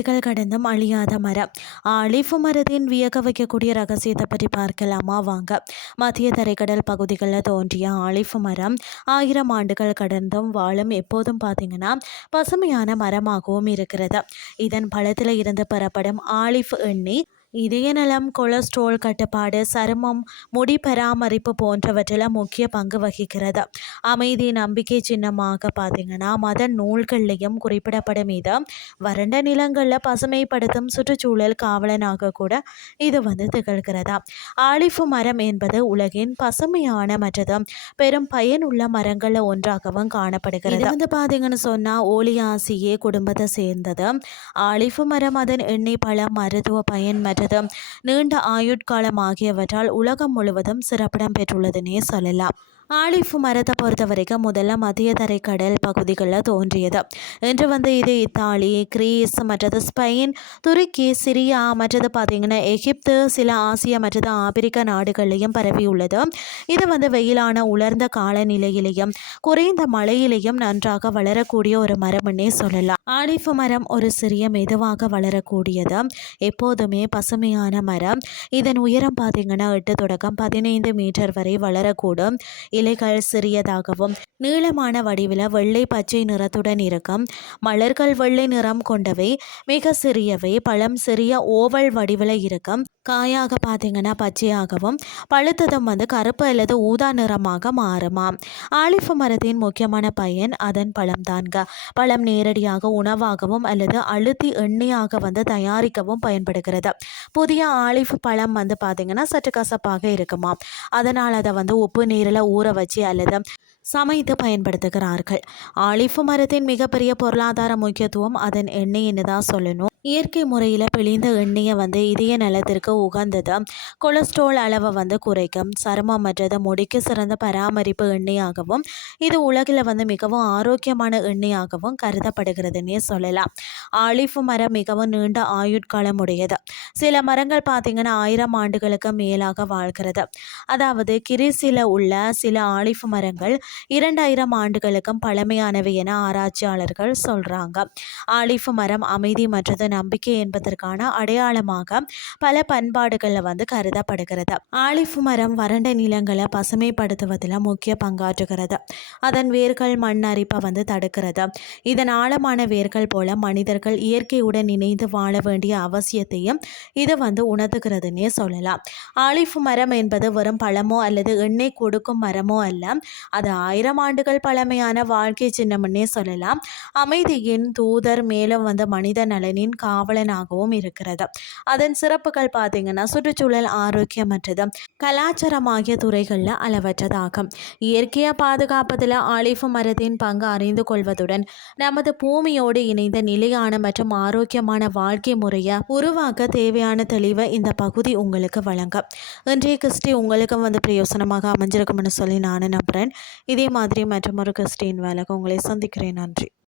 ஆண்டுகள் கடந்தும் அழியாத மரம். ஆலிவ் மரத்தின் வியக்க வைக்கக்கூடிய ரகசியத்தை பற்றி பார்க்கலாமா வாங்க. மத்திய தரைக்கடல் பகுதிகளில் தோன்றிய ஆலிவ் மரம் 1000 ஆண்டுகள் கடந்தும் வாழும் எப்போதும் பார்த்தீங்கன்னா பசுமையான மரமாகவும் இருக்கிறது. இதன் பழத்தில் இருந்து பெறப்படும் ஆலிவ் எண்ணெய் இதய நலம், கொலஸ்ட்ரால் கட்டுப்பாடு, சருமம், முடி பராமரிப்பு போன்றவற்றில் முக்கிய பங்கு வகிக்கிறது. அமைதி நம்பிக்கை சின்னமாக பார்த்தீங்கன்னா மத நூல்கள்லையும் குறிப்பிடப்படும் இது. வறண்ட நிலங்களில் பசுமைப்படுத்தும் சுற்றுச்சூழல் காவலனாக கூட இது திகழ்கிறதா. ஆலிவ் மரம் என்பது உலகின் பசுமையான மற்றது பெரும் பயனுள்ள மரங்களில் ஒன்றாகவும் காணப்படுகிறது. இது பார்த்தீங்கன்னு சொன்னால் ஓலியாசியே குடும்பத்தை சேர்ந்தது. ஆலிவ் மரம் அதன் எண்ணெய், பழம், மருத்துவ பயன் மற்றது நீண்ட ஆயுட்காலம் ஆகியவற்றால் உலகம் முழுவதும் சிறப்பிடம் பெற்றுள்ளதுன்னே சொல்லலாம். ஆலிவ் மரத்தை பொறுத்த வரைக்கும் முதல்ல மத்திய தரைக்கடல் பகுதிகளில் தோன்றியது. இன்று இது இத்தாலி, கிரீஸ், மற்றது ஸ்பெயின், துருக்கி, சிரியா, மற்றது பார்த்திங்கன்னா எகிப்து, சில ஆசிய மற்றது ஆப்பிரிக்க நாடுகளிலையும் பரவியுள்ளது. இது வெயிலான உலர்ந்த காலநிலையிலையும் குறைந்த மழையிலையும் நன்றாக வளரக்கூடிய ஒரு மரம்னே சொல்லலாம். ஆலிவ் மரம் ஒரு சிறிய மெதுவாக வளரக்கூடியது, எப்போதுமே பசுமையான மரம். இதன் உயரம் பார்த்திங்கன்னா 8 தொடக்கம் 15 மீட்டர் வரை வளரக்கூடும். இலைகள் சிறியதாகவும் நீளமான வடிவில் வெள்ளை பச்சை நிறத்துடன் இருக்கும். மலர்கள் வெள்ளை நிறம் கொண்டவை, மிக சிறியவை. பழம் சிறிய ஓவல் வடிவில் இருக்கும். காயாக பார்த்தீங்கன்னா பச்சையாகவும் பழுத்ததும் கருப்பு அல்லது ஊதா நிறமாக மாறுமா. ஆலிவ் மரத்தின் முக்கியமான பயன் அதன் பழம் தான்க. பழம் நேரடியாக உணவாகவும் அல்லது அழுத்தி எண்ணெயாக தயாரிக்கவும் பயன்படுகிறது. புதிய ஆலிவ் பழம் பார்த்தீங்கன்னா சற்று கசப்பாக இருக்குமா. அதனால் அதை உப்பு நீரில் ஊற வச்சு அல்லது சமைத்து பயன்படுத்துகிறார்கள். ஆலிவ் மரத்தின் மிகப்பெரிய பொருளாதார முக்கியத்துவம் அதன் எண்ணெய்ன்னு தான் சொல்லணும். இயற்கை முறையில் பிழிந்த எண்ணெயை இதய நலத்திற்கு உகந்தது. கொலஸ்ட்ரால் அளவை குறைக்கும். சருமம் மற்றது முடிக்கு சிறந்த பராமரிப்பு எண்ணெயாகவும் இது உலகில் மிகவும் ஆரோக்கியமான எண்ணெயாகவும் கருதப்படுகிறதுன்னே சொல்லலாம். ஆலிவ் மரம் மிகவும் நீண்ட ஆயுட்காலம் உடையது. சில மரங்கள் பார்த்தீங்கன்னா 1000 ஆண்டுகளுக்கு மேலாக வாழ்கிறது. அதாவது கிரீஸில் உள்ள சில ஆலிவ் மரங்கள் 2000 ஆண்டுகளுக்கும் பழமையானவை என ஆராய்ச்சியாளர்கள் சொல்றாங்க. ஆலிவ் மரம் அமைதி மற்றது நம்பிக்கை என்பதற்கான அடையாளமாக பல பண்பாடுகளில் கருதப்படுகிறது. ஆலிவ் மரம் வறண்ட நிலங்களை பசுமைப்படுத்துவதில் முக்கிய பங்காற்றுகிறது. அதன் வேர்கள் மண் அரிப்பை தடுக்கிறது. இதன் ஆழமான வேர்கள் போல மனிதர்கள் இயற்கையுடன் இணைந்து வாழ வேண்டிய அவசியத்தையும் இது உணர்த்துகிறதுனே சொல்லலாம். ஆலிவ் மரம் என்பது வெறும் பழமோ அல்லது எண்ணெய் கொடுக்கும் மரமோ அல்ல. அது 1000 ஆண்டுகள் பழமையான வாழ்க்கை சின்னம்னே சொல்லலாம். அமைதியின் தூதர், மேலும் மனித நலனின் காவலனாகவும் இருக்கிறது. அதன் சிறப்புகள் பார்த்தீங்கன்னா சுற்றுச்சூழல், ஆரோக்கியமற்றது, கலாச்சாரம் ஆகிய துறைகளில் அளவற்றதாகும். இயற்கையை பாதுகாப்பதில் ஆலிவ் மரத்தின் பங்கு அறிந்து கொள்வதுடன் நமது பூமியோடு இணைந்த நிலையான மற்றும் ஆரோக்கியமான வாழ்க்கை முறையை உருவாக்க தேவையான தெளிவை இந்த பகுதி உங்களுக்கு வழங்க. இன்றைய கிறிஸ்டி உங்களுக்கு பிரயோசனமாக அமைஞ்சிருக்கும்னு சொல்லி நான் நம்புகிறேன். இதே மாதிரி மற்றொரு கிறிஸ்டின் வேலைக்கு உங்களை சந்திக்கிறேன். நன்றி.